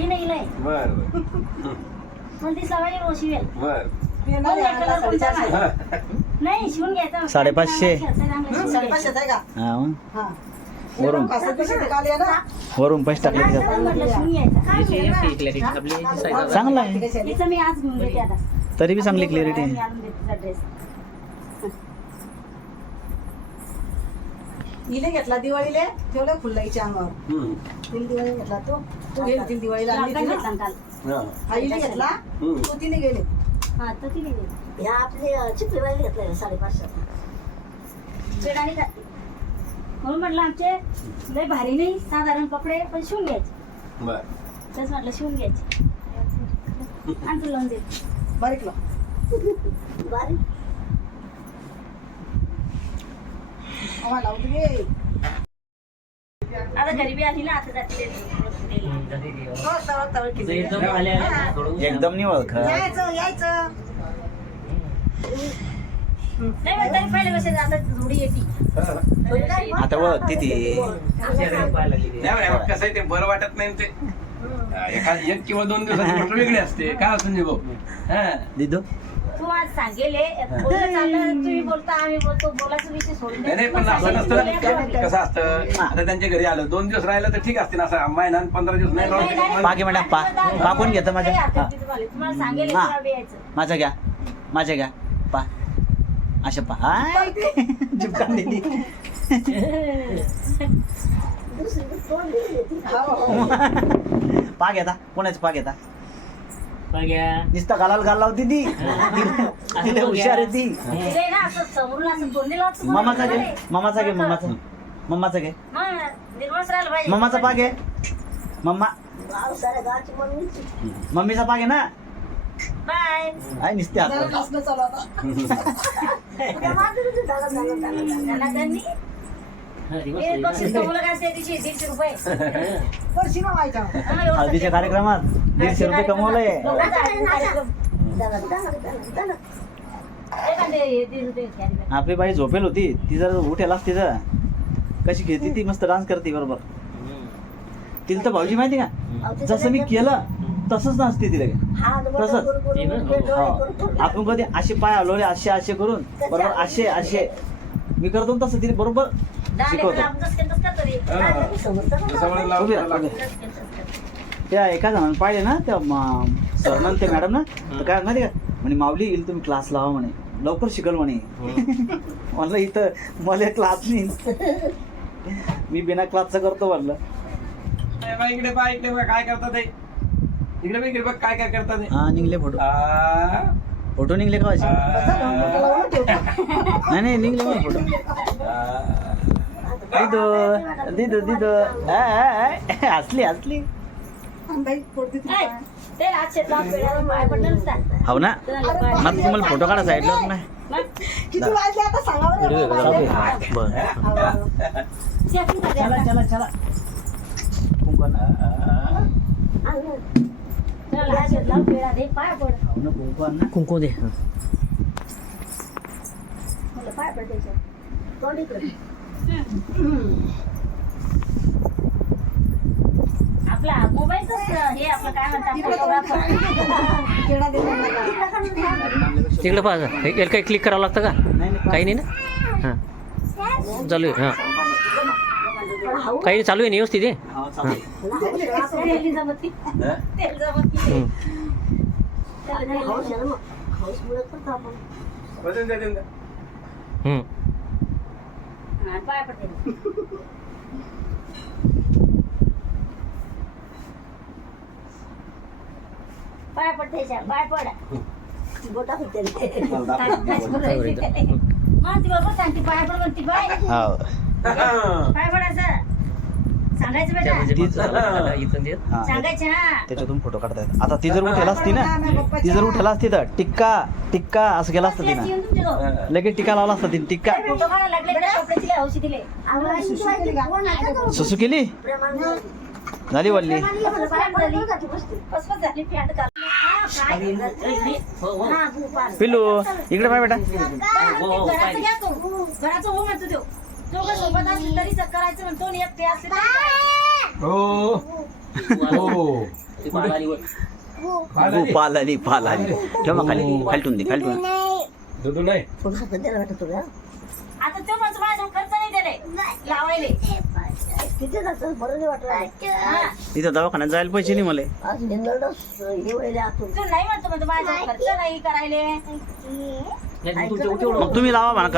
भारी नाही लय. बर पण ती सवाई रोशी बर. नाही? नाही शिवून घ्यायचा. साडेपाचशे. साडेपाचशेच आहे का? हा मग. हा. वरून. वरून पैसे टाकले की जातात. म्हटलं शिवून घ्यायचा. चांगलं आहे. तिचं मी आज घेऊन देते आता. तरी बी चांगली क्लिअरिटी मी आहे. ड्रेस इले घेतला दिवाळीले ठेवलं खुल्ला हिच्या अंगावर. हम्म. तिला दिवाळी घेतला तो. तू गेली तिला दिवाळीला आणली तिने. घेतला काल. हा. हा इले घेतला हम्म. तू तिने गेले. हा तर किती गेली. या आपली चिपळीवाली घेतलं साडेपाचशे पेडाने घातली म्हणून म्हटलं आमचे लय भारी नाही साधारण कपडे पण शिवून घ्यायचे. बर. तेच म्हटलं शिवून घ्यायचे. आणि तुला लावून देते. बारीक लाव बारीक. आम्हाला आता गरीबी आली ना आता जाते हो, तवळ तवळ केली. एकदम नाही ओळख यायचं यायचं. नाही पण तरी पहिले कसे आता जोडी येते. आता ओळखते ती. नाही बरं, कसं आहे ते बरं वाटत नाही ते. हा, एका एक किंवा दोन दिवसाची गोष्ट वेगळी असते. काय संजय भाऊ. हा. दिदो? तू आज सांगेल. हे, बोलणं चाललं तुम्ही बोलता आम्ही बोलतो बोलायचं विषय सोडून नाही नाही पण असं नसतं कसं असतं? आता त्यांच्या घरी आलं दोन दिवस राहिलं तर ठीक असते ना असं महिना आणि पंधरा दिवस नाही राहू पागे मॅडम पा पाकून घेतं माझ्या. हा. तुम्हाला सांगेल हा. हे यायचं. माझा घ्या. माझ्या घ्या. पा अशा पा हाय. चिपकान दिली. दुसरी पा घेता. कोणाचं पा घेता? नुसतं गालाल गाल लावती ती. तिला हुशार आहे ती. तिथे ना असं समोरून असं तोंडी लावत तुम्हाला मामाचा घे. मामाचा घे मामाचा मम्माचा. घे. मम्माचा पा घे. मम्मा. मम्मीचा पा घे ना. बाय. आहे नुसते आता. हे बक्षीस कमवलं काय त्या दिवशी दीडशे रुपये. वर्षी ना व्हायच्या हा, एवढं हळदीच्या कार्यक्रमात दीडशे रुपये कमवलंय. एखादे हे दीड bag. आपली बाई झोपेल होती. ती जर उठेल असती तर कशी खेळती ती? मस्त डान्स करते बरोबर. तिला तर भाऊजी माहिती का? जसं मी केलं तसंच नाचते तिला हात वर तसंच. करून करून हो. करून आपण कधी असे पाय हलवले असे असे करून बरोबर असे असे. मी करतो ना तसं तिने बरोबर शिकवतो. हा. तसं केलं. त्या एका जणांना पाहिले ना त्या सर ना ते मॅडम ना तर काय माहिती का? म्हणे माऊली येईल तुम्ही क्लास लावा म्हणे. लवकर शिकल म्हणे. म्हणलं इथं मला क्लास नाही. मी बिना क्लासचं करतो म्हणलं. बा, इकडे बा इकडे बघ काय करतात ते? इकडे बघ इकडे बघ काय काय करतात ते? हा निघले फोटो आ, फोटो निघले का? आ, नाही नाही निघले मला फोटो. दिदो दिदो दिदो आ, आ, आ. हसली हसली. हो ना मग तुम्हाला फोटो काढा साईडला नाही मग चला. चला चला कुंकू दे. पाय पड आपला हे आपलं काय म्हणतात. तिकडे पाहा हे काही क्लिक करावं लागतं का? काही नाही ना? हां. चालू आहे हां. काही चालू आहे ना व्यवस्थित आहे हा. हा? हं. हं. हा, पाय पडते पाय पडते पड बोटा होते मला दाखव. मग ती बरोबर सांगते पाय पड म्हणते पाय सांगायचं बेटा. म्हणजे हा, सांगायचं हा. त्याच्यातून फोटो काढता येतात. आता ती जर उठेल असती ना ती जर उठेल असती तर टिक्का टिक्का असं केलं असतं तिनं. येऊन तुमच्या जवळ. लगेच टिक्का लावला असता तिने टिक्का. फोटो काढायला लागले का? कपडे दिले हौशी दिले सुसू केली झाली. वल्ली. झाली. पॅन्ट घाल. हा, काय? हा. पिल्लू इकडे पाय बेटा. घराचं घ्या तू. घराचं हो म्हणतो तो. दोघं सोबत असले तरी करायचं म्हणतो आणि एक ते असले तरी करायचं. हो. हो. आली. हो पाल आली पाल आली ठेव मग खाली. खालटून दे खालटून दुधू नाही. थोडंसं कधी वाटत तुला. आता तो माझं माझ्या खर्च नाही दिले लावायले. किती जातं बरं नाही वाटत हा. इथं दवाखान्यात जायला पैसे नाही मला. आज निंदडच हे वहिले आतून. तू नाही म्हणतो म्हणतो माझ्या खर्च नाही करायले. मग तुम्ही लावा म्हणा